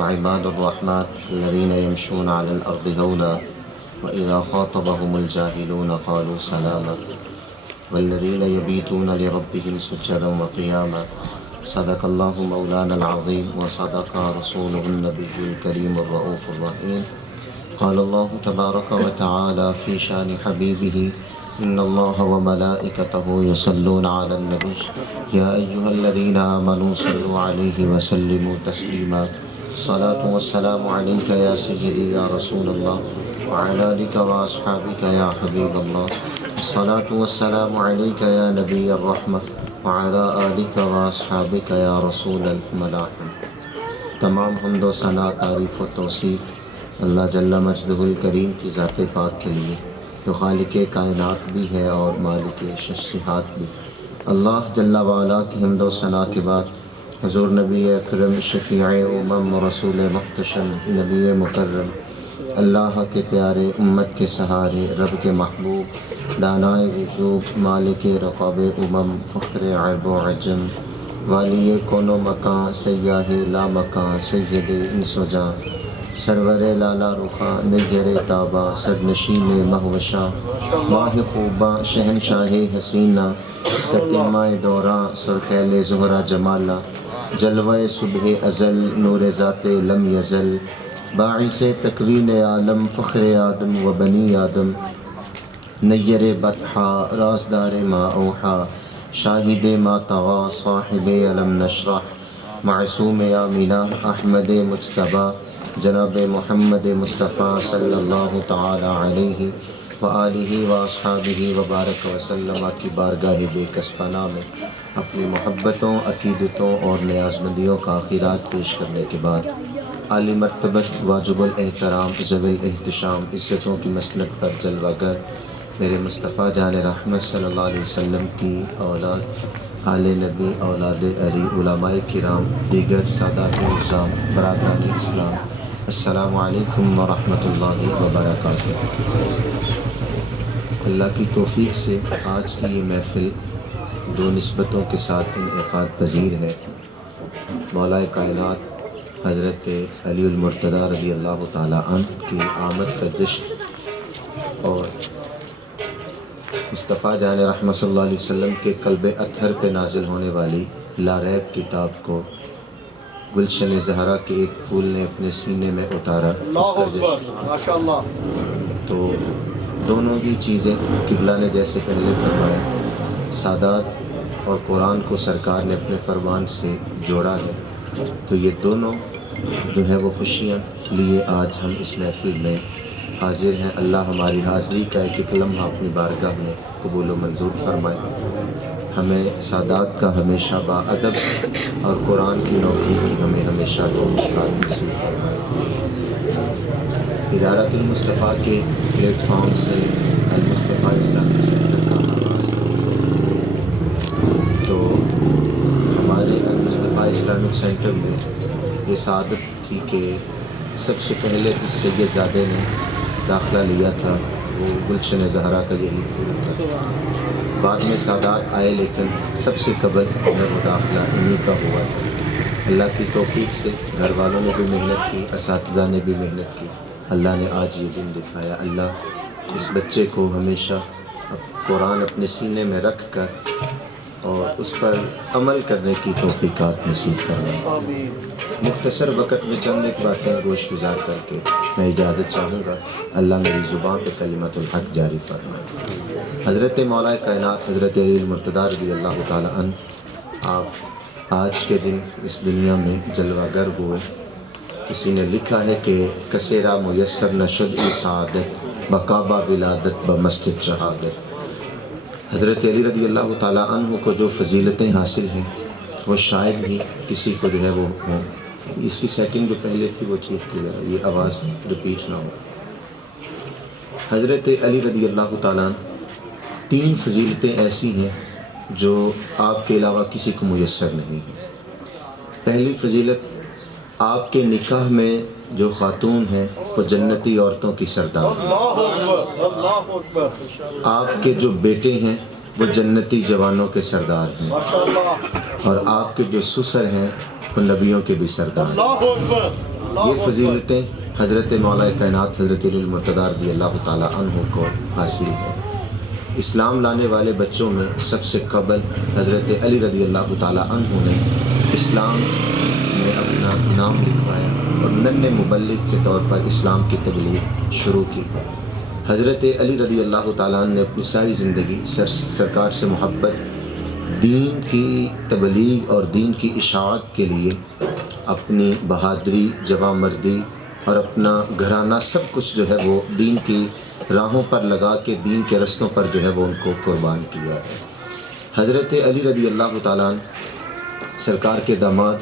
عباد الرحمن الذين يمشون على الأرض هونا وإذا خاطبهم الجاهلون قالوا سلاما والذين يبيتون لربهم سجدا وقياما صدق الله مولانا العظيم وصدق رسوله النبي الكريم الرؤوف الرحيم قال الله تبارك وتعالى في شان حبيبه إن الله وملائكته يصلون على النبي يا أيها الذين آمنوا صلوا عليه وسلموا تسليما الصلاة والسلام عليك يا سيدي يا رسول الله وعلى آلك وأصحابك يا حبيب الله الصلاة والسلام عليك يا نبي الرحمة وعلى آلك وأصحابك يا رسول الملاحم. تمام حمد و ثنا تعریف و توصیف اللہ جل مجدہ الکریم کی ذات پاک کے لیے جو خالق کائنات بھی ہے اور مالک شخصیات بھی. اللہ جل وعلا کی حمد و ثنا کے بعد حضور نبی اکرم شفیع امم رسول محتشم نبی مکرم اللہ کے پیارے امت کے سہارے رب کے محبوب دانائے وجوب مالک رقاب امم فخر عرب و عجم والی کون و مکان سیاہ لا مکان سید انس و جان سرور لالا رخا نگر تابہ سرنشین مہوشاں ماہ خوباں شہنشاہ حسینہ تتیمہ دوراں سرخیل زہرہ جمالہ جلوہ صبح ازل نور ذات لم یزل باعث تکوین عالم فخر آدم و بنی آدم نیر بطحا رازدار ما اوحا شاہد ما طغا صاحب علم نشرح معصوم آمینہ احمد مجتبیٰ جناب محمد مصطفیٰ صلی اللہ تعالی علیہ وآلہ واصحابہ وبارک وسلم کی بارگاہ بے کس پناہ میں اپنی محبتوں عقیدتوں اور نیازمندیوں کا خیرات پیش کرنے کے بعد عالی مرتبہ واجب الاحترام ذوی الاحتشام عزتوں کی مسند پر جلوہ گر میرے مصطفیٰ جان رحمت صلی اللہ علیہ وسلم کی اولاد آل نبی اولاد علی علماء کرام دیگر سادات نظام برادران اسلام السلام علیکم ورحمۃ اللہ وبرکاتہ. اللہ کی توفیق سے آج کی یہ محفل دو نسبتوں کے ساتھ انعقاد پذیر ہے. مولا کائنات حضرت علی المرتضیٰ رضی اللہ تعالیٰ عنہ کی آمد کا جشن اور مصطفیٰ جان رحمت صلی اللہ علیہ وسلم کے قلب اطہر پہ نازل ہونے والی لا ریب کتاب کو گلشن زہرا کے ایک پھول نے اپنے سینے میں اتارا. تو دونوں ہی چیزیں قبلہ نے جیسے پہلے فرمایا سادات اور قرآن کو سرکار نے اپنے فرمان سے جوڑا ہے. تو یہ دونوں جو ہیں وہ خوشیاں لیے آج ہم اس محفل میں حاضر ہیں. اللہ ہماری حاضری کا ایک لمحہ اپنی بارگاہ میں قبول و منظور فرمائے. ہمیں سادات کا ہمیشہ با ادب اور قرآن کی نوکری کی ہمیں ہمیشہ دو مشکلات نصیب فرمائے. ادارت المصطفیٰ کے پلیٹ فارم سے المصطفیٰ اسلامک سینٹر کا آغاز تو ہمارے المصطفیٰ اسلامک سینٹر میں یہ سعادت تھی کہ سب سے پہلے جس سیدزادے نے داخلہ لیا تھا وہ گلشن زہرا کا یہی پھول تھا. بعد میں سادات آئے لیکن سب سے قبل وہ داخلہ انہیں کا ہوا تھا. اللہ کی توفیق سے گھر والوں نے بھی محنت کی, اساتذہ نے بھی محنت کی. اللہ نے آج یہ دن دکھایا. اللہ اس بچے کو ہمیشہ قرآن اپنے سینے میں رکھ کر اور اس پر عمل کرنے کی توفیقات نصیب فرمائے. مختصر وقت میں چند ایک باتیں گوش گزار کر کے میں اجازت چاہوں گا. اللہ میری زبان پہ کلمت الحق جاری فرمائے. حضرت مولا کائنات حضرت علی المرتضیٰ رضی اللہ تعالیٰ عنہ آپ آج کے دن اس دنیا میں جلوہ گر ہوئے. کسی نے لکھا ہے کہ کسیرا میسر نشد سعادت بقابہ ولادت بمسجد شہادت. حضرت علی رضی اللہ تعالیٰ عنہ کو جو فضیلتیں حاصل ہیں وہ شاید ہی کسی کو جو ہے وہ ہوں. اس کی سیٹنگ جو پہلے تھی وہ ٹھیک کی جائے, یہ آواز رپیٹ نہ ہو. حضرت علی رضی اللہ تعالیٰ عنہ تین فضیلتیں ایسی ہیں جو آپ کے علاوہ کسی کو میسر نہیں ہیں. پہلی فضیلت, آپ کے نکاح میں جو خاتون ہیں وہ جنتی عورتوں کی سردار ہیں. آپ کے جو بیٹے ہیں وہ جنتی جوانوں کے سردار ہیں, اور آپ کے جو سسر ہیں وہ نبیوں کے بھی سردار ہیں. یہ فضیلتیں حضرت مولا کائنات حضرت علی المرتضیٰ رضی اللہ تعالیٰ عنہ کو حاصل ہے۔ اسلام لانے والے بچوں میں سب سے قبل حضرت علی رضی اللہ تعالیٰ عنہ نے اسلام میں اپنا نام لکھوایا اور ننھے مبلغ کے طور پر اسلام کی تبلیغ شروع کی۔ حضرت علی رضی اللہ تعالیٰ عنہ نے اپنی ساری زندگی سرکار سے محبت، دین کی تبلیغ اور دین کی اشاعت کے لیے اپنی بہادری، جواں مردی اور اپنا گھرانہ سب کچھ جو ہے وہ دین کی راہوں پر لگا کے دین کے رستوں پر جو ہے وہ ان کو قربان کیا ہے۔ حضرت علی رضی اللہ تعالیٰ عنہ سرکار کے داماد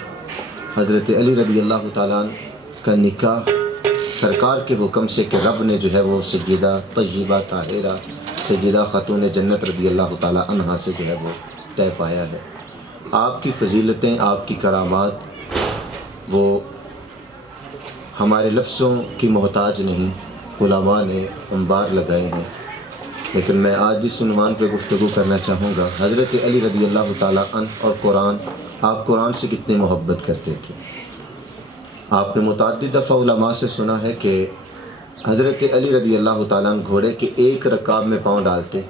حضرت علی رضی اللہ تعالیٰ عنہ کا نکاح سرکار کے حکم سے کہ رب نے جو ہے وہ سیدہ طیبہ طاہرہ سیدہ خاتون جنت رضی اللہ تعالیٰ عنہا سے جو ہے وہ طے پایا ہے۔ آپ کی فضیلتیں، آپ کی کرامات وہ ہمارے لفظوں کی محتاج نہیں، علماء نے انبار لگائے ہیں، لیکن میں آج جس عنوان پہ گفتگو کرنا چاہوں گا، حضرت علی رضی اللہ تعالیٰ عنہ اور قرآن۔ آپ قرآن سے کتنے محبت کرتے تھے؟ آپ نے متعدد دفعہ علماء سے سنا ہے کہ حضرت علی رضی اللہ تعالیٰ عنہ گھوڑے کے ایک رکاب میں پاؤں ڈالتے،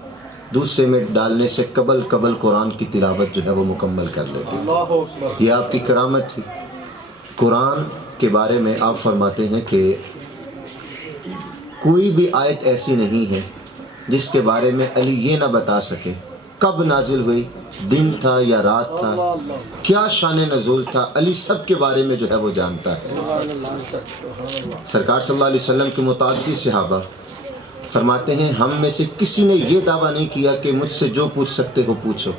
دوسرے میں ڈالنے سے قبل قرآن کی تلاوت جو ہے وہ مکمل کر لیتے۔ یہ آپ کی کرامت تھی۔ قرآن کے بارے میں آپ فرماتے ہیں کہ کوئی بھی آیت ایسی نہیں ہے جس کے بارے میں علی یہ نہ بتا سکے کب نازل ہوئی، دن تھا یا رات تھا، کیا شان نزول تھا، علی سب کے بارے میں جو ہے وہ جانتا ہے۔ سرکار صلی اللہ علیہ وسلم کے متعدد صحابہ فرماتے ہیں ہم میں سے کسی نے یہ دعویٰ نہیں کیا کہ مجھ سے جو پوچھ سکتے ہو پوچھو۔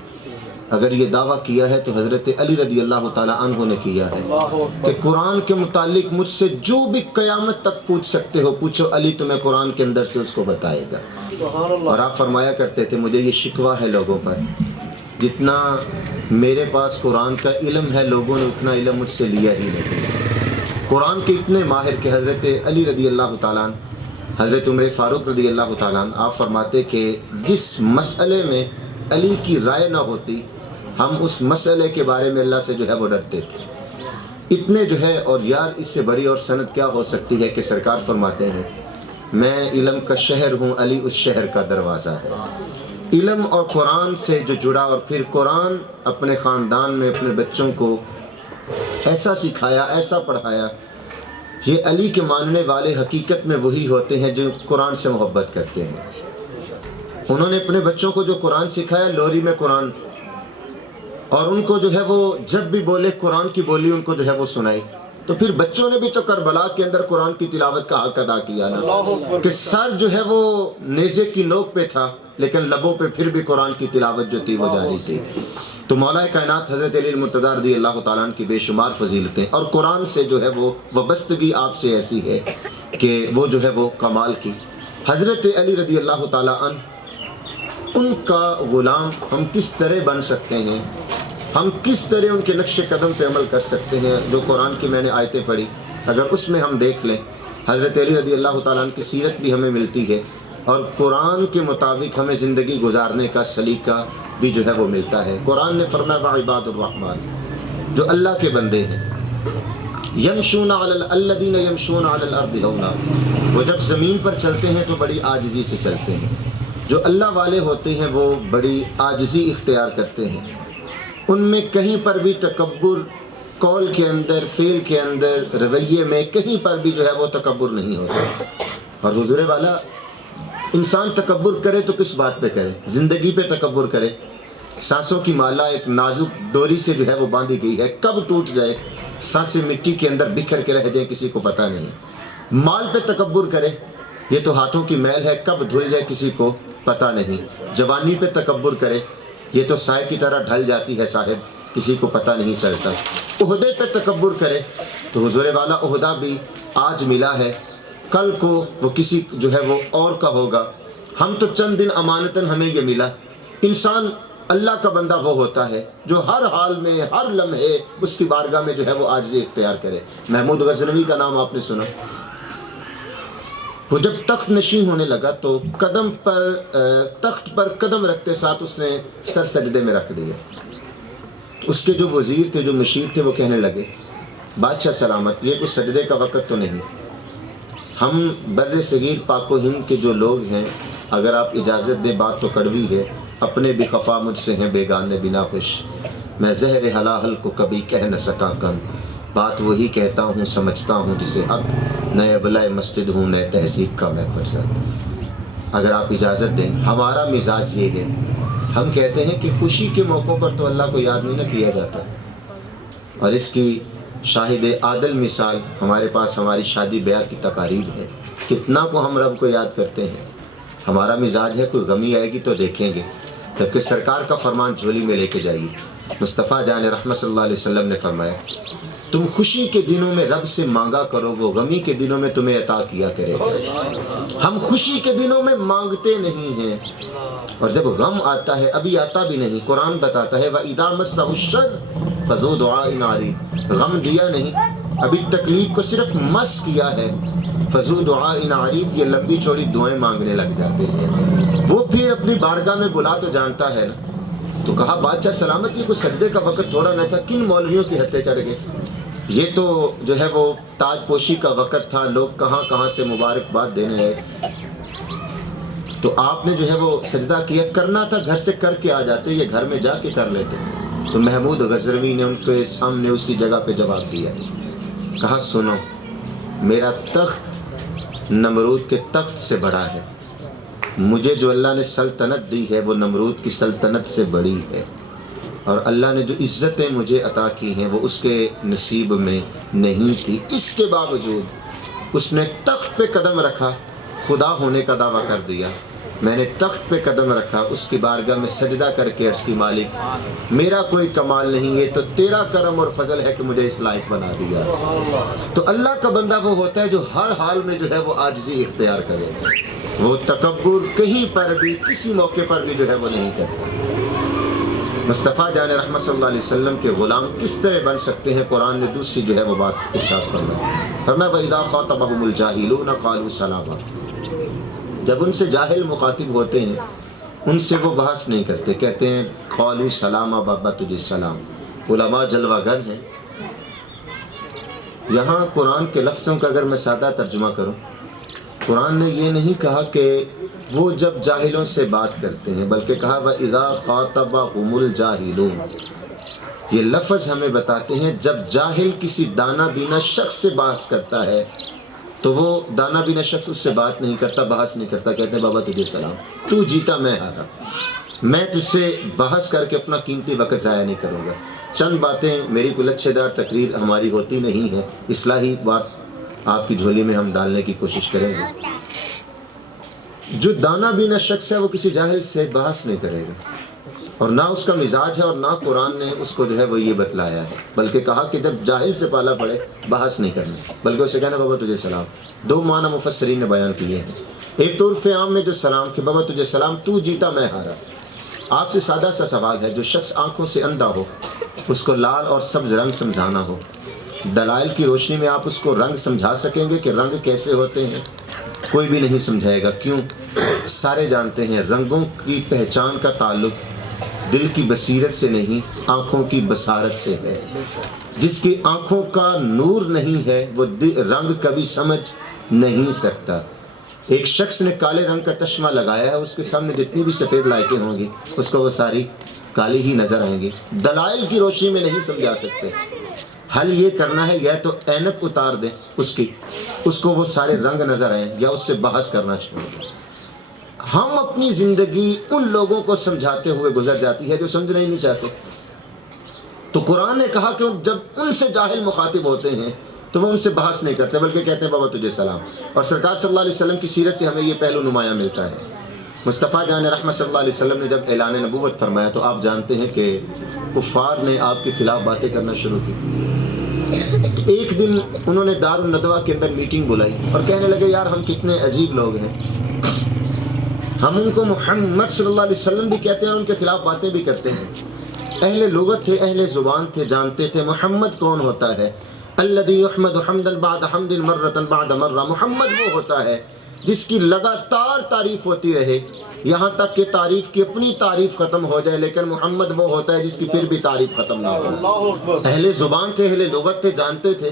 اگر یہ دعویٰ کیا ہے تو حضرت علی رضی اللہ تعالیٰ عنہ نے کیا ہے کہ قرآن کے متعلق مجھ سے جو بھی قیامت تک پوچھ سکتے ہو پوچھو، علی تمہیں قرآن کے اندر سے اس کو بتائے گا۔ اور آپ فرمایا کرتے تھے مجھے یہ شکوہ ہے لوگوں پر، جتنا میرے پاس قرآن کا علم ہے لوگوں نے اتنا علم مجھ سے لیا ہی نہیں۔ قرآن کے اتنے ماہر کہ حضرت علی رضی اللہ تعالیٰ عنہ، حضرت عمر فاروق رضی اللہ تعالیٰ عنہ، آپ فرماتے کہ جس مسئلے میں علی کی رائے نہ ہوتی ہم اس مسئلے کے بارے میں اللہ سے جو ہے وہ ڈرتے تھے۔ اتنے جو ہے، اور یار اس سے بڑی اور سند کیا ہو سکتی ہے کہ سرکار فرماتے ہیں میں علم کا شہر ہوں، علی اس شہر کا دروازہ ہے۔ علم اور قرآن سے جو جڑا، اور پھر قرآن اپنے خاندان میں اپنے بچوں کو ایسا سکھایا، ایسا پڑھایا۔ یہ علی کے ماننے والے حقیقت میں وہی ہوتے ہیں جو قرآن سے محبت کرتے ہیں۔ انہوں نے اپنے بچوں کو جو قرآن سکھایا، لوری میں قرآن، اور ان کو جو ہے وہ جب بھی بولے قرآن کی بولی ان کو جو ہے وہ سنائی۔ تو پھر بچوں نے بھی تو کربلا کے اندر قرآن کی تلاوت کا حق ادا کیا نا، کہ سر جو ہے وہ نیزے کی نوک پہ تھا لیکن لبوں پہ پھر بھی قرآن کی تلاوت جو تھی وہ جاری تھی۔ تو مولا کائنات حضرت علی المرتضیٰ رضی اللہ تعالیٰ عنہ کی بے شمار فضیلتیں، اور قرآن سے جو ہے وہ وابستگی آپ سے ایسی ہے کہ وہ جو ہے وہ کمال کی۔ حضرت علی رضی اللہ تعالیٰ عنہ، ان کا غلام ہم کس طرح بن سکتے ہیں، ہم کس طرح ان کے نقش قدم پہ عمل کر سکتے ہیں؟ جو قرآن کی میں نے آیتیں پڑھی، اگر اس میں ہم دیکھ لیں حضرت علی رضی اللہ تعالیٰ عنہ کی سیرت بھی ہمیں ملتی ہے، اور قرآن کے مطابق ہمیں زندگی گزارنے کا سلیقہ بھی جو ہے وہ ملتا ہے۔ قرآن نے فرمایا وعباد الرحمن، جو اللہ کے بندے ہیں، یمشون علی الذین یمشون علی الارض ہونا، وہ جب زمین پر چلتے ہیں تو بڑی عاجزی سے چلتے ہیں۔ جو اللہ والے ہوتے ہیں وہ بڑی عاجزی اختیار کرتے ہیں، ان میں کہیں پر بھی تکبر، قول کے اندر، فعل کے اندر، رویے میں کہیں پر بھی جو ہے وہ تکبر نہیں ہوتا۔ اور حضور والا، انسان تکبر کرے تو کس بات پہ کرے؟ زندگی پہ تکبر کرے۔ سانسوں کی مالا ایک نازک ڈوری سے جو ہے وہ باندھی گئی ہے، کب ٹوٹ جائے، سانسیں مٹی کے اندر بکھر کے رہ جائے کسی کو پتہ نہیں۔ مال پہ تکبر کرے، یہ تو ہاتھوں کی میل ہے، کب دھل جائے کسی کو پتہ نہیں۔ جوانی پہ تکبر کرے، یہ تو سائے کی طرح ڈھل جاتی ہے صاحب، کسی کو پتہ نہیں چلتا۔ عہدے پہ تکبر کرے تو حضور والا عہدہ بھی آج ملا ہے، کل کو وہ کسی جو ہے وہ اور کا ہوگا۔ ہم تو چند دن امانتاً ہمیں یہ ملا۔ انسان اللہ کا بندہ وہ ہوتا ہے جو ہر حال میں، ہر لمحے اس کی بارگاہ میں جو ہے وہ عاجزی اختیار کرے۔ محمود غزنوی کا نام آپ نے سنا، وہ جب تخت نشین ہونے لگا تو قدم پر، تخت پر قدم رکھتے ساتھ اس نے سر سجدے میں رکھ دیا۔ اس کے جو وزیر تھے، جو مشیر تھے، وہ کہنے لگے بادشاہ سلامت، یہ کوئی سجدے کا وقت تو نہیں۔ ہم بر صغیر پاک و ہند کے جو لوگ ہیں، اگر آپ اجازت دیں بات تو کڑوی ہے، اپنے بھی خفا مجھ سے ہیں بیگانے بنا خوش، میں زہر حلاحل کو کبھی کہہ نہ سکا کم، بات وہی کہتا ہوں سمجھتا ہوں جسے حق، نئے ابلۂ مسجد ہوں نئے تہذیب کا میں فرزند۔ اگر آپ اجازت دیں، ہمارا مزاج یہ ہے، ہم کہتے ہیں کہ خوشی کے موقعوں پر تو اللہ کو یاد نہیں نہ کیا جاتا، اور اس کی شاہد عادل مثال ہمارے پاس ہماری شادی بیاہ کی تقاریب ہے، کتنا کو ہم رب کو یاد کرتے ہیں۔ ہمارا مزاج ہے کوئی غمی آئے گی تو دیکھیں گے، جبکہ سرکار کا فرمان جھولی میں لے کے جائیے۔ مصطفیٰ جان رحمت صلی اللہ علیہ وسلم نے فرمایا، تم خوشی کے دنوں میں رب سے مانگا کرو، وہ غمی کے دنوں میں تمہیں عطا کیا کرے گا۔ ہم خوشی کے دنوں میں مانگتے نہیں ہیں، اور جب غم آتا ہے، ابھی آتا بھی نہیں، قرآن بتاتا ہے وَإِذَا مَسَّهُ الشَّرُّ فَذُو دُعَاءٍ عَرِيضٍ، غم دیا نہیں، ابھی تکلیف کو صرف مس کیا ہے، فَذُو دُعَاءٍ عَرِيضٍ، یہ لمبی چوڑی دعائیں مانگنے لگ جاتے ہیں۔ وہ پھر اپنی بارگاہ میں بلا تو جانتا ہے نا۔ تو کہا بادشاہ سلامت، یہ کوئی سجدے کا وقت تھوڑا نہ تھا، کن مولویوں کی ہتھے چڑھ گئے؟ یہ تو جو ہے وہ تاج پوشی کا وقت تھا، لوگ کہاں کہاں سے مبارکباد دینے آئے، تو آپ نے جو ہے وہ سجدہ کیا، کرنا تھا گھر سے کر کے آ جاتے، یہ گھر میں جا کے کر لیتے۔ تو محمود غزنوی نے ان کے سامنے اسی جگہ پہ جواب دیا، کہا سنو، میرا تخت نمرود کے تخت سے بڑا ہے، مجھے جو اللہ نے سلطنت دی ہے وہ نمرود کی سلطنت سے بڑی ہے، اور اللہ نے جو عزتیں مجھے عطا کی ہیں وہ اس کے نصیب میں نہیں تھی۔ اس کے باوجود اس نے تخت پہ قدم رکھا، خدا ہونے کا دعویٰ کر دیا، میں نے تخت پہ قدم رکھا، اس کی بارگاہ میں سجدہ کر کے عرض کی مالک میرا کوئی کمال نہیں، یہ تو تیرا کرم اور فضل ہے کہ مجھے اس لائق بنا دیا۔ تو اللہ کا بندہ وہ ہوتا ہے جو ہر حال میں جو ہے وہ عاجزی اختیار کرے، وہ تکبر کہیں پر بھی کسی موقع پر بھی جو ہے وہ نہیں کرتا۔ مصطفیٰ جان رحمت صلی اللہ علیہ وسلم کے غلام کس طرح بن سکتے ہیں؟ قرآن نے دوسری جو ہے وہ بات ارشاد فرمایا وَإِذَا خَاطَبَهُمُ الْجَاهِلُونَ قَالُوا سَلَامًا، جب ان سے جاہل مخاطب ہوتے ہیں ان سے وہ بحث نہیں کرتے، کہتے ہیں قالوا سلاما، بابا تجھے سلام۔ علماء جلوہ گر ہیں۔ یہاں قرآن کے لفظوں کا اگر میں سادہ ترجمہ کروں، قرآن نے یہ نہیں کہا کہ وہ جب جاہلوں سے بات کرتے ہیں، بلکہ کہا وَإِذَا خَاطَبَهُمُ الْجَاهِلُونَ۔ یہ لفظ ہمیں بتاتے ہیں جب جاہل کسی دانا بینا شخص سے بحث کرتا ہے تو وہ دانا بینا شخص اس سے بات نہیں کرتا، بحث نہیں کرتا، کہتے ہیں بابا تجھے سلام، تو جیتا میں ہارا، میں تجھ سے بحث کر کے اپنا قیمتی وقت ضائع نہیں کروں گا۔ چند باتیں، میری کوئی لچھے دار تقریر ہماری ہوتی نہیں ہے، اصلاحی بات آپ کی جھولی میں ہم ڈالنے کی کوشش کریں گے۔ جو دانا بینا شخص ہے وہ کسی جاہل سے بحث نہیں کرے گا، اور نہ اس کا مزاج ہے، اور نہ قرآن نے اس کو جو ہے وہ یہ بتلایا ہے، بلکہ کہا کہ جب جاہل سے پالا پڑے بحث نہیں کرنا، بلکہ اسے کہنا بابا تجھے سلام۔ دو معنی مفسرین نے بیان کیے ہیں، ایک تو عرف عام میں جو سلام کہ بابا تجھے سلام، تو جیتا میں ہارا۔ آپ سے سادہ سا سوال ہے، جو شخص آنکھوں سے اندھا ہو اس کو لال اور سبز رنگ سمجھانا ہو، دلائل کی روشنی میں آپ اس کو رنگ سمجھا سکیں گے کہ رنگ کیسے ہوتے ہیں؟ کوئی بھی نہیں سمجھائے گا۔ کیوں؟ سارے جانتے ہیں رنگوں کی پہچان کا تعلق دل کی بصیرت سے نہیں، آنکھوں کی بصارت سے ہے۔ جس کی آنکھوں کا نور نہیں ہے وہ رنگ کبھی سمجھ نہیں سکتا۔ ایک شخص نے کالے رنگ کا چشمہ لگایا ہے، اس کے سامنے جتنی بھی سفید لائٹیں ہوں گی اس کو وہ ساری کالی ہی نظر آئیں گی، دلائل کی روشنی میں نہیں سمجھا سکتے۔ حل یہ کرنا ہے، یا تو اینک اتار دیں اس کو وہ سارے رنگ نظر آئیں، یا اس سے بحث کرنا چھوڑ دیں۔ ہم اپنی زندگی ان لوگوں کو سمجھاتے ہوئے گزر جاتی ہے جو سمجھنا ہی نہیں چاہتے۔ تو قرآن نے کہا کہ جب ان سے جاہل مخاطب ہوتے ہیں تو وہ ان سے بحث نہیں کرتے، بلکہ کہتے ہیں بابا تجھے سلام۔ اور سرکار صلی اللہ علیہ وسلم کی سیرت سے ہمیں یہ پہلو نمایاں ملتا ہے۔ مصطفیٰ جان رحمت صلی اللہ علیہ وسلم نے جب اعلان نبوت فرمایا تو آپ جانتے ہیں کہ کفار نے آپ کے خلاف باتیں کرنا شروع کی۔ ایک دن انہوں نے دار الندوہ کے اندر میٹنگ بلائی اور کہنے لگے یار ہم کتنے عجیب لوگ ہیں، ہم ان کو محمد صلی اللہ علیہ وسلم بھی کہتے ہیں اور ان کے خلاف باتیں بھی کرتے ہیں۔ اہل لغت تھے، اہل زبان تھے، جانتے تھے محمد کون ہوتا ہے۔ الذی یحمد حمدا بعد حمد مرۃ بعد مرہ، محمد وہ ہوتا ہے جس کی لگاتار تعریف ہوتی رہے، یہاں تک کہ تعریف کی اپنی تعریف ختم ہو جائے، لیکن محمد وہ ہوتا ہے جس کی پھر بھی تعریف ختم نہ ہو۔ اہل زبان تھے، اہل لغت تھے، جانتے تھے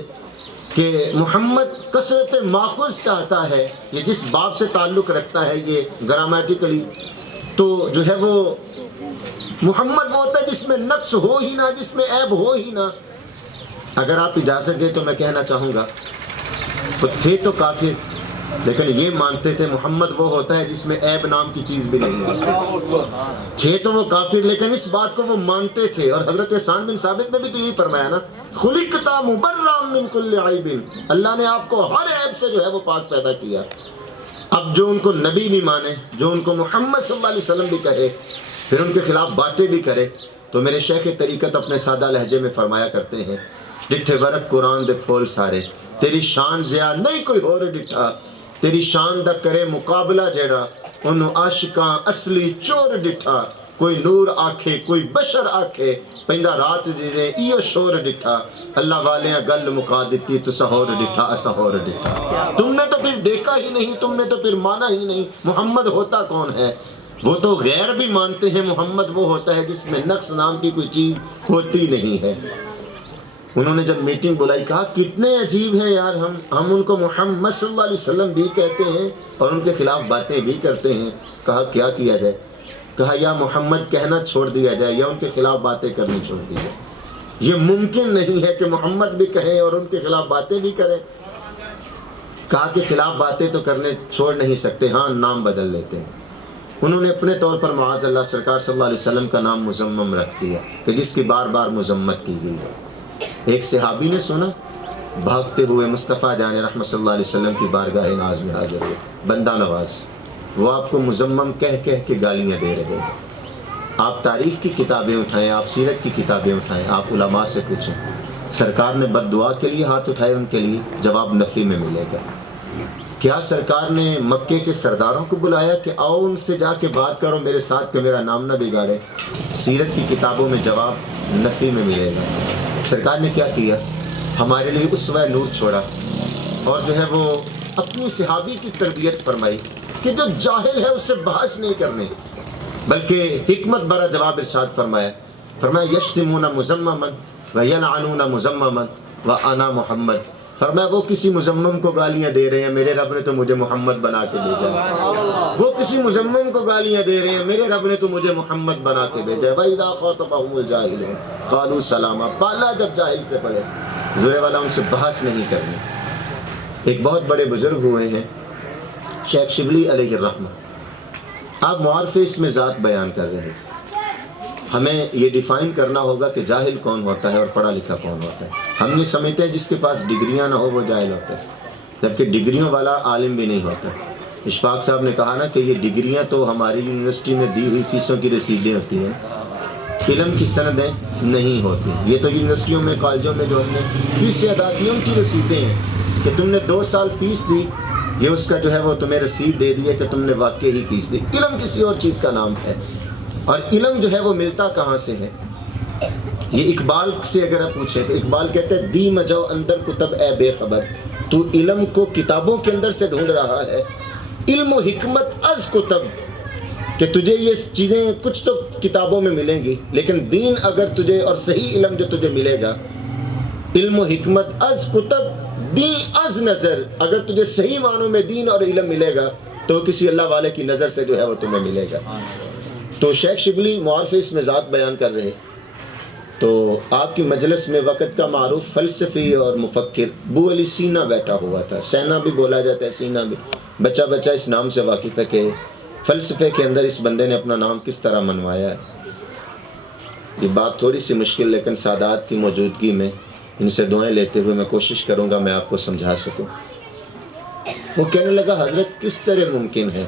کہ محمد کثرت ماخوذ چاہتا ہے، یہ جس باب سے تعلق رکھتا ہے یہ گرامیٹیکلی، تو جو ہے وہ محمد وہ ہوتا ہے جس میں نقص ہو ہی نہ، جس میں عیب ہو ہی نہ۔ اگر آپ اجازت دیں تو میں کہنا چاہوں گا، وہ تھے تو کافر، لیکن یہ مانتے تھے محمد وہ ہوتا ہے جس میں عیب نام کی چیز بھی نہیں ہوتی۔ تھے تو وہ کافر، لیکن اس بات کو وہ مانتے تھے۔ اور حضرت حسان بن ثابت نے بھی تو یہی فرمایا نا، خلقت مبرأ من کل عیب، اللہ نے آپ کو ہر عیب سے جو ہے وہ پاک پیدا کیا۔ اب جو ان کو نبی بھی مانے، جو ان کو محمد صلی اللہ علیہ وسلم بھی کہے، پھر ان کے خلاف باتیں بھی کرے، تو میرے شیخ طریقت اپنے سادہ لہجے میں فرمایا کرتے ہیں، ڈٹھے ورق قرآن دے پھول سارے، تیری شان جیا نہیں کوئی اور ڈٹھا، تیری شان دا کرے مقابلہ جیڑا، انہوں عاشقاں اصلی چور ڈٹھا، کوئی نور آکھے کوئی بشر آکھے، پہندا رات جیدے ایو شور ڈٹھا، اللہ والیاں گل مکا دیتی تو سہور ڈٹھا اسہور ڈٹھا۔ تم نے تو پھر دیکھا ہی نہیں، تم نے تو پھر مانا ہی نہیں، محمد ہوتا کون ہے؟ وہ تو غیر بھی مانتے ہیں محمد وہ ہوتا ہے جس میں نقص نام کی کوئی چیز ہوتی نہیں ہے۔ انہوں نے جب میٹنگ بلائی، کہا کتنے عجیب ہیں یار، ہم ان کو محمد صلی اللہ علیہ وسلم بھی کہتے ہیں اور ان کے خلاف باتیں بھی کرتے ہیں۔ کہا کیا کیا جائے؟ کہا یا محمد کہنا چھوڑ دیا جائے یا ان کے خلاف باتیں کرنی چھوڑ دی جائے۔ یہ ممکن نہیں ہے کہ محمد بھی کہیں اور ان کے خلاف باتیں بھی کریں۔ کہا کہ خلاف باتیں تو کرنے چھوڑ نہیں سکتے، ہاں نام بدل لیتے ہیں۔ انہوں نے اپنے طور پر معاذ اللہ سرکار صلی اللہ علیہ وسلم کا نام مزمم رکھ دیا کہ جس کی بار بار مذمت کی گئی ہے۔ ایک صحابی نے سنا، بھاگتے ہوئے مصطفیٰ جان رحمت صلی اللہ علیہ وسلم کی بارگاہ ناز میں حاضر ہوئے، بندہ نواز، وہ آپ کو مزمم کہہ کہہ کے گالیاں دے رہے ہیں۔ آپ تاریخ کی کتابیں اٹھائیں، آپ سیرت کی کتابیں اٹھائیں، آپ علماء سے پوچھیں، سرکار نے بد دعا کے لیے ہاتھ اٹھائے، ان کے لیے جواب نفی میں ملے گا۔ کیا سرکار نے مکے کے سرداروں کو بلایا کہ آؤ ان سے جا کے بات کرو میرے ساتھ کہ میرا نام نہ بگاڑے؟ سیرت کی کتابوں میں جواب نفی میں ملے گا۔ سرکار نے کیا کیا؟ ہمارے لیے اسوہ نور چھوڑا اور جو ہے وہ اپنی صحابی کی تربیت فرمائی کہ جو جاہل ہے اس سے بحث نہیں کرنے، بلکہ حکمت برا جواب ارشاد فرمایا یشتمون مزمما ویلعنون مزمما وانا محمد۔ فرمایا وہ کسی مزمم کو گالیاں دے رہے ہیں، میرے رب نے تو مجھے محمد بنا کے بھیجا ہے۔ وہ کسی مزمم کو گالیاں دے رہے ہیں، میرے رب نے تو مجھے محمد بنا کے بھیجا ہے۔ وَإِذَا خَاطَبَهُمُ الْجَاهِلُونَ قَالُوا سَلَامًا، پالا جب جاہل سے پڑھے، زورے والا ان سے بحث نہیں کرنی۔ ایک بہت بڑے بزرگ ہوئے ہیں شیخ شبلی علیہ الرحمہ، آپ معارف اس میں ذات بیان کر رہے ہیں۔ ہمیں یہ ڈیفائن کرنا ہوگا کہ جاہل کون ہوتا ہے اور پڑھا لکھا کون ہوتا ہے۔ ہم نہیں سمجھتے ہیں جس کے پاس ڈگریاں نہ ہو وہ جاہل ہوتا ہے، جبکہ ڈگریوں والا عالم بھی نہیں ہوتا۔ اشفاق صاحب نے کہا نا کہ یہ ڈگریاں تو ہماری یونیورسٹی میں دی ہوئی فیسوں کی رسیدیں ہوتی ہیں، علم کی سندیں نہیں ہوتی۔ یہ تو یونیورسٹیوں میں کالجوں میں جو ہم نے فیسیں ادا کی ان کی رسیدیں ہیں کہ تم نے 2 سال فیس دی، یہ اس کا جو ہے وہ تمہیں رسید دے دی ہے کہ تم نے واقعی ہی فیس دی۔ علم کسی اور چیز کا نام ہے، اور علم جو ہے وہ ملتا کہاں سے ہے؟ یہ اقبال سے اگر آپ پوچھیں تو اقبال کہتے ہیں دی مجو اندر کتب اے بے خبر، تو علم کو کتابوں کے اندر سے ڈھونڈ رہا ہے، علم و حکمت از کتب، کہ تجھے یہ چیزیں کچھ تو کتابوں میں ملیں گی، لیکن دین اگر تجھے اور صحیح علم جو تجھے ملے گا، علم و حکمت از کتب دین از نظر، اگر تجھے صحیح معنوں میں دین اور علم ملے گا تو کسی اللہ والے کی نظر سے جو ہے وہ تمہیں ملے گا۔ تو شیخ شبلی معارف اس میں ذات بیان کر رہے، تو آپ کی مجلس میں وقت کا معروف فلسفی اور مفکر بو علی سینا بیٹھا ہوا تھا۔ سینا بھی بولا جاتا ہے، سینا بھی، بچہ بچہ اس نام سے واقف ہے کہ فلسفے کے اندر اس بندے نے اپنا نام کس طرح منوایا ہے۔ یہ بات تھوڑی سی مشکل، لیکن سادات کی موجودگی میں ان سے دعائیں لیتے ہوئے میں کوشش کروں گا میں آپ کو سمجھا سکوں۔ وہ کہنے لگا حضرت کس طرح ممکن ہے؟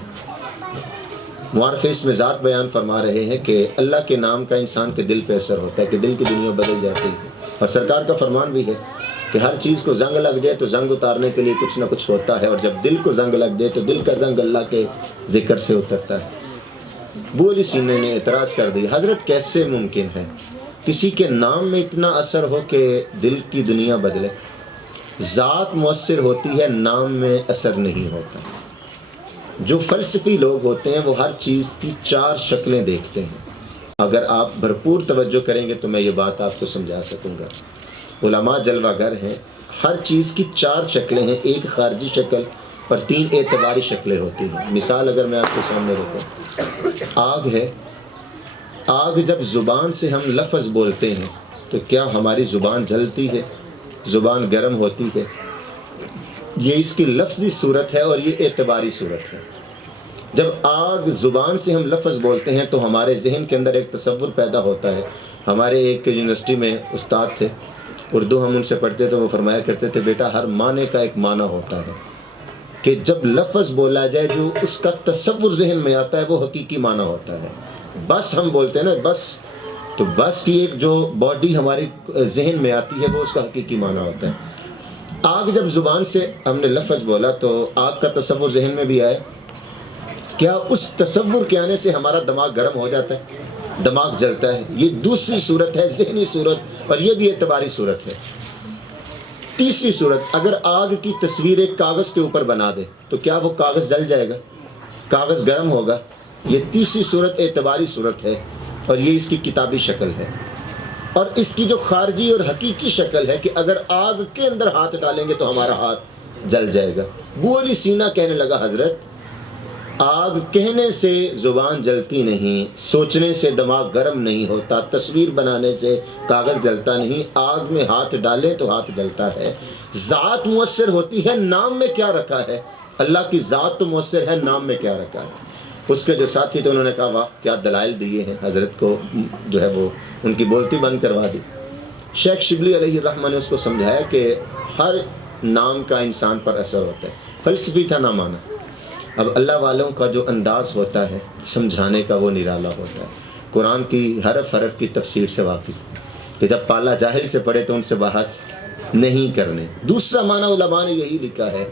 معارف اس میں ذات بیان فرما رہے ہیں کہ اللہ کے نام کا انسان کے دل پہ اثر ہوتا ہے کہ دل کی دنیا بدل جاتی ہے، اور سرکار کا فرمان بھی ہے کہ ہر چیز کو زنگ لگ جائے تو زنگ اتارنے کے لیے کچھ نہ کچھ ہوتا ہے، اور جب دل کو زنگ لگ جائے تو دل کا زنگ اللہ کے ذکر سے اترتا ہے۔ بو علی سینے نے اعتراض کر دیا، حضرت کیسے ممکن ہے کسی کے نام میں اتنا اثر ہو کہ دل کی دنیا بدلے؟ ذات مؤثر ہوتی ہے، نام میں اثر نہیں ہوتا۔ جو فلسفی لوگ ہوتے ہیں وہ ہر چیز کی 4 شکلیں دیکھتے ہیں. اگر آپ بھرپور توجہ کریں گے تو میں یہ بات آپ کو سمجھا سکوں گا. علماء جلوہ گر ہیں. ہر چیز کی 4 شکلیں ہیں، ایک خارجی شکل اور 3 اعتباری شکلیں ہوتی ہیں. مثال اگر میں آپ کے سامنے رکھوں، آگ ہے. آگ جب زبان سے ہم لفظ بولتے ہیں تو کیا ہماری زبان جلتی ہے؟ زبان گرم ہوتی ہے؟ یہ اس کی لفظی صورت ہے اور یہ اعتباری صورت ہے. جب آگ زبان سے ہم لفظ بولتے ہیں تو ہمارے ذہن کے اندر ایک تصور پیدا ہوتا ہے. ہمارے ایک یونیورسٹی میں استاد تھے، اردو ہم ان سے پڑھتے تو وہ فرمایا کرتے تھے، بیٹا ہر معنی کا ایک معنی ہوتا ہے کہ جب لفظ بولا جائے جو اس کا تصور ذہن میں آتا ہے وہ حقیقی معنی ہوتا ہے. بس ہم بولتے ہیں نا بس، تو بس کی ایک جو باڈی ہمارے ذہن میں آتی ہے وہ اس کا حقیقی معنی ہوتا ہے. آگ جب زبان سے ہم نے لفظ بولا تو آگ کا تصور ذہن میں بھی آئے. کیا اس تصور کے آنے سے ہمارا دماغ گرم ہو جاتا ہے، دماغ جلتا ہے؟ یہ دوسری صورت ہے، ذہنی صورت، اور یہ بھی اعتباری صورت ہے. تیسری صورت، اگر آگ کی تصویر ایک کاغذ کے اوپر بنا دے تو کیا وہ کاغذ جل جائے گا؟ کاغذ گرم ہوگا. یہ تیسری صورت اعتباری صورت ہے اور یہ اس کی کتابی شکل ہے. اور اس کی جو خارجی اور حقیقی شکل ہے کہ اگر آگ کے اندر ہاتھ ڈالیں گے تو ہمارا ہاتھ جل جائے گا. ابو علی سینا کہنے لگا، حضرت آگ کہنے سے زبان جلتی نہیں، سوچنے سے دماغ گرم نہیں ہوتا، تصویر بنانے سے کاغذ جلتا نہیں، آگ میں ہاتھ ڈالیں تو ہاتھ جلتا ہے. ذات مؤثر ہوتی ہے، نام میں کیا رکھا ہے؟ اللہ کی ذات تو مؤثر ہے، نام میں کیا رکھا ہے؟ اس کے جو ساتھی تھے انہوں نے کہا واہ کیا دلائل دیے ہیں. حضرت کو جو ہے وہ ان کی بولتی بند کروا دی. شیخ شبلی علیہ الرحمہ نے اس کو سمجھایا کہ ہر نام کا انسان پر اثر ہوتا ہے. فلسفی تھا نہ مانا. اب اللہ والوں کا جو انداز ہوتا ہے سمجھانے کا وہ نرالا ہوتا ہے. قرآن کی حرف حرف کی تفسیر سے واقف کہ جب پالا جاہل سے پڑھے تو ان سے بحث نہیں کرنے. دوسرا معنی علماء نے یہی لکھا ہے،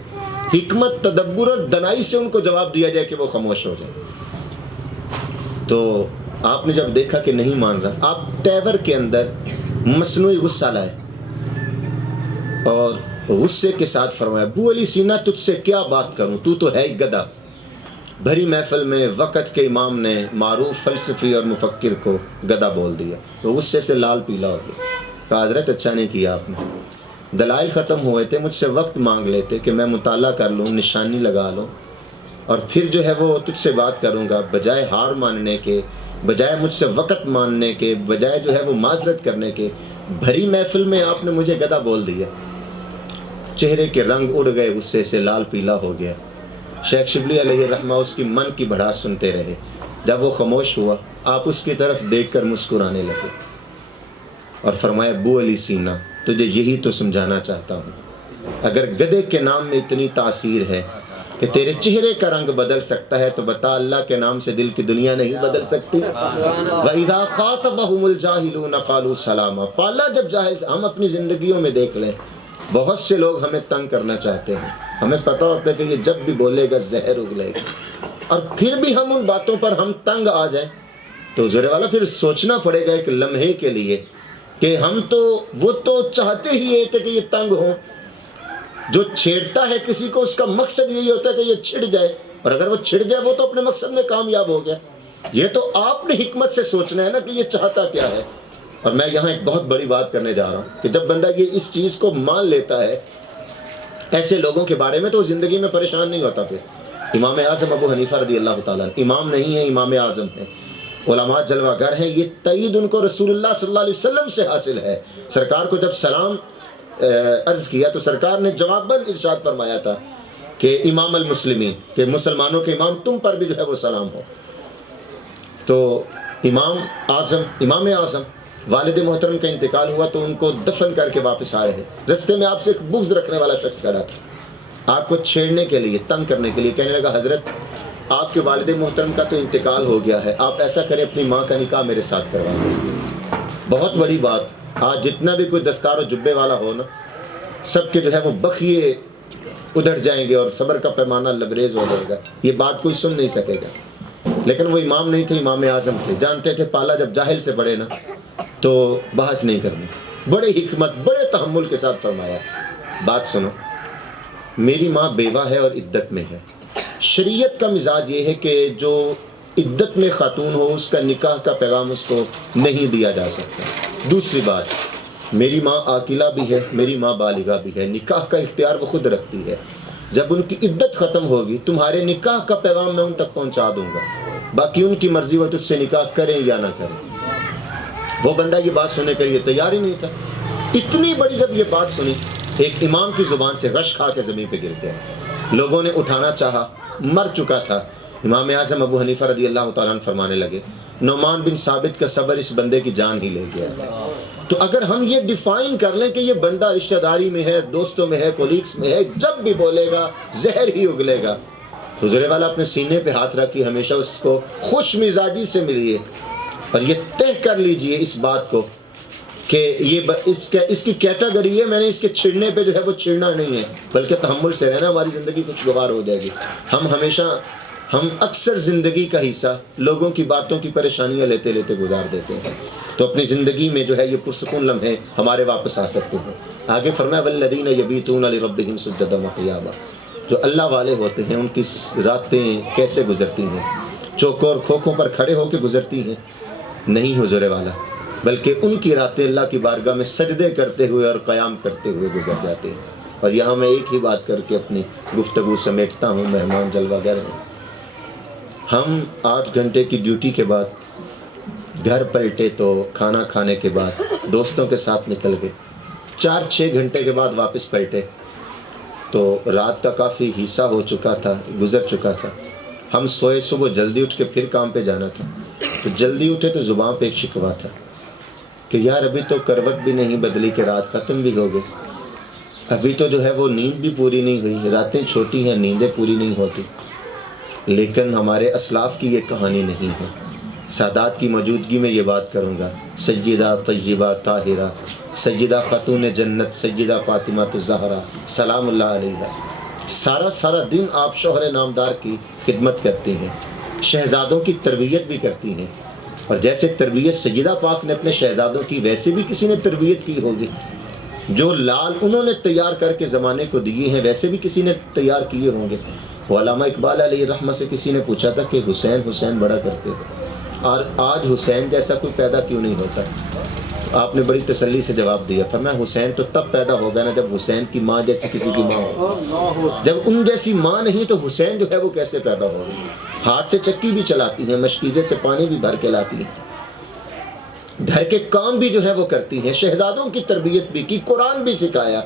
حکمت، تدبر اور دنائی سے ان کو جواب دیا جائے کہ وہ خاموش ہو جائے. تو آپ نے جب دیکھا کہ نہیں مان رہا، آپ تیور کے اندر مصنوعی غصہ لائے اور غصے کے ساتھ فرمایا، ابو علی سینا تجھ سے کیا بات کروں، تو تو ہے ہی گدھا. بھری محفل میں وقت کے امام نے معروف فلسفی اور مفکر کو گدھا بول دیا. تو غصے سے لال پیلا ہو گیا. کہا حضرت اچھا نہیں کیا آپ نے. دلائل ختم ہوئے تھے، مجھ سے وقت مانگ لیتے کہ میں مطالعہ کر لوں، نشانی لگا لوں، اور پھر جو ہے وہ تجھ سے بات کروں گا. بجائے ہار ماننے کے، بجائے مجھ سے وقت ماننے کے، بجائے جو ہے وہ معذرت کرنے کے، بھری محفل میں آپ نے مجھے گدھا بول دیا. چہرے کے رنگ اڑ گئے، غصے سے لال پیلا ہو گیا. شیخ شبلی علیہ الرحمہ اس کی من کی بھڑاس سنتے رہے. جب وہ خاموش ہوا آپ اس کی طرف دیکھ کر مسکرانے لگے اور فرمایا، ابو علی سینا تجھے یہی تو سمجھانا چاہتا ہوں. اگر گدھے کے نام میں اتنی تاثیر ہے کہ تیرے چہرے کا رنگ بدل سکتا ہے تو بتا اللہ کے نام سے دل کی دنیا نہیں بدل سکتی. وَإِذَا خَاطَبَهُمُ الْجَاهِلُونَ قَالُوا سَلَامًا. پالا جب جاہل، ہم اپنی زندگیوں میں دیکھ لیں بہت سے لوگ ہمیں تنگ کرنا چاہتے ہیں. ہمیں پتہ ہوتا ہے کہ یہ جب بھی بولے گا زہر اگلے گا، اور پھر بھی ہم ان باتوں پر ہم تنگ آ جائیں تو ذرے والا پھر سوچنا پڑے گا ایک لمحے کے لیے کہ ہم تو وہ تو چاہتے ہی یہ تھے کہ یہ تنگ ہوں. جو چھیڑتا ہے کسی کو اس کا مقصد یہی ہوتا ہے کہ یہ چھڑ جائے، اور اگر وہ چھڑ جائے وہ تو اپنے مقصد میں کامیاب ہو گیا. یہ تو آپ نے حکمت سے سوچنا ہے نا کہ یہ چاہتا کیا ہے. اور میں یہاں ایک بہت بڑی بات کرنے جا رہا ہوں کہ جب بندہ یہ اس چیز کو مان لیتا ہے ایسے لوگوں کے بارے میں تو زندگی میں پریشان نہیں ہوتا. پھر امام اعظم ابو حنیفہ رضی اللہ تعالیٰ امام نہیں ہے، امام اعظم ہے. علماء جلوہ گر ہیں. یہ تائید ان کو رسول اللہ صلی اللہ علیہ وسلم سے حاصل ہے. سرکار کو جب سلام عرض کیا تو سرکار نے جواباً ارشاد فرمایا تھا کہ امام المسلمین، کہ مسلمانوں کے امام، تم پر بھی جو ہے وہ سلام ہو. تو امام اعظم والد محترم کا انتقال ہوا تو ان کو دفن کر کے واپس آئے ہیں. رستے میں آپ سے ایک بغض رکھنے والا شخص کھڑا تھا، آپ کو چھیڑنے کے لیے، تنگ کرنے کے لیے. کہنے لگا، حضرت آپ کے والد محترم کا تو انتقال ہو گیا ہے، آپ ایسا کریں اپنی ماں کا نکاح میرے ساتھ کروا دیں. بہت بڑی بات. آج جتنا بھی کوئی دستار و جبے والا ہو نا، سب کے جو ہے وہ بخیے ادھر جائیں گے اور صبر کا پیمانہ لبریز ہو جائے گا. یہ بات کوئی سن نہیں سکے گا. لیکن وہ امام نہیں تھے، امام اعظم تھے. جانتے تھے پالا جب جاہل سے پڑے نا تو بحث نہیں کرنی. بڑے حکمت، بڑے تحمل کے ساتھ فرمایا، بات سنو، میری ماں بیوہ ہے اور عدت میں ہے، شریعت کا مزاج یہ ہے کہ جو عدت میں خاتون ہو اس کا نکاح کا پیغام اس کو نہیں دیا جا سکتا۔ دوسری بات، میری ماں عاقلہ بھی ہے، میری ماں بالغہ بھی ہے، نکاح کا اختیار وہ خود رکھتی ہے۔ جب ان کی عدت ختم ہوگی تمہارے نکاح کا پیغام میں ان تک پہنچا دوں گا، باقی ان کی مرضی وہ تجھ سے نکاح کریں یا نہ کریں۔ وہ بندہ یہ بات سننے کے لیے تیار ہی نہیں تھا۔ اتنی بڑی جب یہ بات سنی، ایک امام کی زبان سے غش کھا کے زمین پہ گر گیا۔ لوگوں نے اٹھانا چاہا، مر چکا تھا۔ امام اعظم ابو حنیفہ رضی اللہ تعالیٰ عنہ فرمانے لگے، نعمان بن ثابت کا صبر اس بندے کی جان ہی لے گیا۔ تو اگر ہم یہ ڈیفائن کر لیں کہ یہ بندہ رشتہ داری میں ہے، دوستوں میں ہے، کولیگس میں ہے، جب بھی بولے گا زہر ہی اگلے گا، حضور والا اپنے سینے پہ ہاتھ رکھ کے ہمیشہ اس کو خوش مزاجی سے ملیے اور یہ طے کر لیجئے اس بات کو کہ یہ اس کی کیٹیگری ہے، میں نے اس کے چھڑنے پہ جو ہے وہ چھڑنا نہیں ہے، بلکہ تحمل سے رہنا، ہماری زندگی خوشگوار ہو جائے گی۔ ہم اکثر زندگی کا حصہ لوگوں کی باتوں کی پریشانیاں لیتے لیتے گزار دیتے ہیں، تو اپنی زندگی میں جو ہے یہ پرسکون لمحے ہمارے واپس آ سکتے ہیں۔ آگے فرمایا والذین یبیتون لربہم سجدا وقیاما، جو اللہ والے ہوتے ہیں ان کی راتیں کیسے گزرتی ہیں، چوکوں اور کھوکھوں پر کھڑے ہو کے گزرتی ہیں؟ نہیں حضور والا، بلکہ ان کی راتیں اللہ کی بارگاہ میں سجدے کرتے ہوئے اور قیام کرتے ہوئے گزر جاتے ہیں۔ اور یہاں میں ایک ہی بات کر کے اپنی گفتگو سمیٹتا ہوں، مہمان جلوہ گر ہیں۔ ہم 8 گھنٹے کی ڈیوٹی کے بعد گھر پلٹے تو کھانا کھانے کے بعد دوستوں کے ساتھ نکل گئے، 4-6 گھنٹے کے بعد واپس پلٹے تو رات کا کافی حصہ ہو چکا تھا، گزر چکا تھا۔ ہم سوئے، صبح جلدی اٹھ کے پھر کام پہ جانا تھا، تو جلدی اٹھے تو زبان پہ ایک شکوہ تھا کہ یار ابھی تو کروٹ بھی نہیں بدلی کہ رات ختم بھی ہو گئی، ابھی تو جو ہے وہ نیند بھی پوری نہیں ہوئی، راتیں چھوٹی ہیں، نیندیں پوری نہیں ہوتی۔ لیکن ہمارے اسلاف کی یہ کہانی نہیں ہے۔ سادات کی موجودگی میں یہ بات کروں گا، سیدہ طیبہ طاہرہ، سیدہ خاتون جنت، سیدہ فاطمہ الزہرا سلام اللہ علیہ، سارا دن آپ شوہر نامدار کی خدمت کرتی ہیں، شہزادوں کی تربیت بھی کرتی ہیں، اور جیسے تربیت سیدہ پاک نے اپنے شہزادوں کی ویسے بھی کسی نے تربیت کی ہوگی، جو لال انہوں نے تیار کر کے زمانے کو دیے ہیں ویسے بھی کسی نے تیار کیے ہوں گے۔ وہ علامہ اقبال علیہ رحمہ سے کسی نے پوچھا تھا کہ حسین بڑا کرتے تھے، اور آج حسین جیسا کوئی پیدا کیوں نہیں ہوتا؟ آپ نے بڑی تسلی سے جواب دیا، فرمایا حسین تو تب پیدا ہوگا نا جب حسین کی ماں جیسی کسی کی ماں ہو، جب ان جیسی ماں نہیں تو حسین جو ہے وہ کیسے پیدا ہوگا؟ ہاتھ سے چکی بھی چلاتی ہیں، مشکیزے سے پانی بھی بھر کے لاتی ہیں، گھر کے کام بھی جو ہے وہ کرتی ہیں، شہزادوں کی تربیت بھی کی، قرآن بھی سکھایا،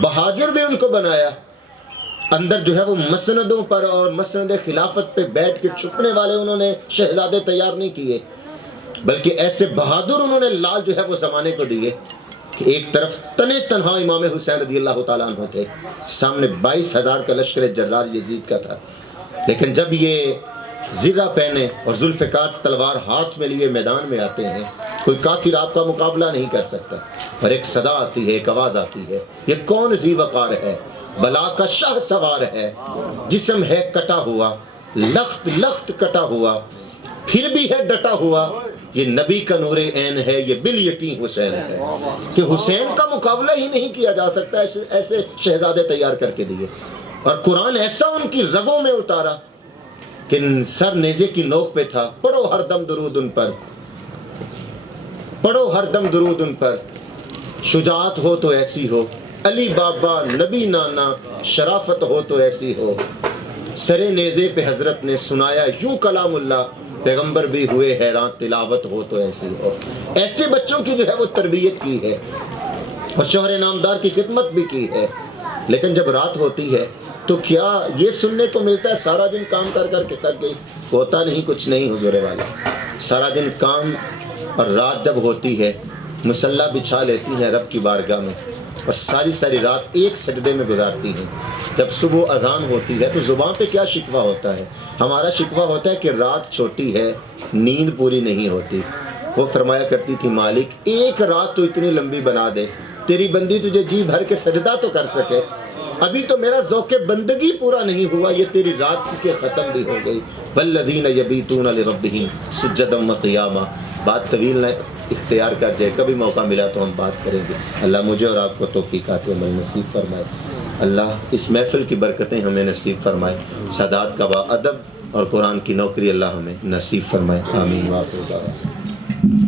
بہادر بھی ان کو بنایا۔ اندر جو ہے وہ مسندوں پر اور مسند خلافت پہ بیٹھ کے چھپنے والے انہوں نے شہزادے تیار نہیں کیے، بلکہ ایسے بہادر انہوں نے لال جو ہے وہ زمانے کو دیے کہ ایک طرف تنہا امام حسین رضی اللہ تعالیٰ عنہ تھے، سامنے 22,000 کا لشکر جرار یزید کا تھا، لیکن جب یہ زرہ پہنے اور ذوالفقار تلوار ہاتھ میں لیے میدان میں آتے ہیں، کوئی کافر آپ کا مقابلہ نہیں کر سکتا، اور ایک صدا آتی ہے، ایک آواز آتی ہے، یہ کون ذی وقار ہے، بلا کا شاہ سوار ہے، جسم ہے کٹا ہوا، لخت کٹا ہوا، پھر بھی ہے ڈٹا ہوا، یہ نبی کا نور عین ہے، یہ بالیقین حسین ہے، کہ حسین کا مقابلہ ہی نہیں کیا جا سکتا، ایسے شہزادے تیار کر کے دیے، اور قرآن ایسا ان کی رگوں میں اتارا کہ سر نیزے کی نوک پہ تھا، پڑھو ہر دم درود ان پر، پڑھو ہر دم درود ان پر، شجاعت ہو تو ایسی ہو، علی بابا نبی نانا، شرافت ہو تو ایسی ہو، سرے نیزے پہ حضرت نے سنایا یوں کلام اللہ، پیغمبر بھی ہوئے حیران، تلاوت ہو تو ایسی ہو۔ ایسے بچوں کی جو ہے وہ تربیت کی ہے اور شوہر نامدار کی خدمت بھی کی ہے، لیکن جب رات ہوتی ہے تو کیا یہ سننے کو ملتا ہے سارا دن کام کر کے تھک گئی؟ ہوتا نہیں، کچھ نہیں حضور والا، سارا دن کام، اور رات جب ہوتی ہے مصلی بچھا لیتی ہیں رب کی بارگاہ میں اور ساری رات ایک سجدے میں گزارتی ہیں۔ جب صبح اذان ہوتی ہے تو زبان پہ کیا شکوہ ہوتا ہے؟ ہمارا شکوہ ہوتا ہے کہ رات چھوٹی ہے، نیند پوری نہیں ہوتی۔ وہ فرمایا کرتی تھی مالک ایک رات تو اتنی لمبی بنا دے تیری بندی تجھے جی بھر کے سجدہ تو کر سکے، ابھی تو میرا ذوق بندگی پورا نہیں ہوا، یہ تیری رات کی ختم بھی ہو گئی۔ والذین یبیتون لربہم سجدا وقیاما۔ بات طویل نہ اختیار کر جائے، کبھی موقع ملا تو ہم بات کریں گے۔ اللہ مجھے اور آپ کو توفیقات عمل نصیب فرمائے۔ اللہ اس محفل کی برکتیں ہمیں نصیب فرمائے، سادات کا با ادب اور قرآن کی نوکری اللہ ہمیں نصیب فرمائے، آمین۔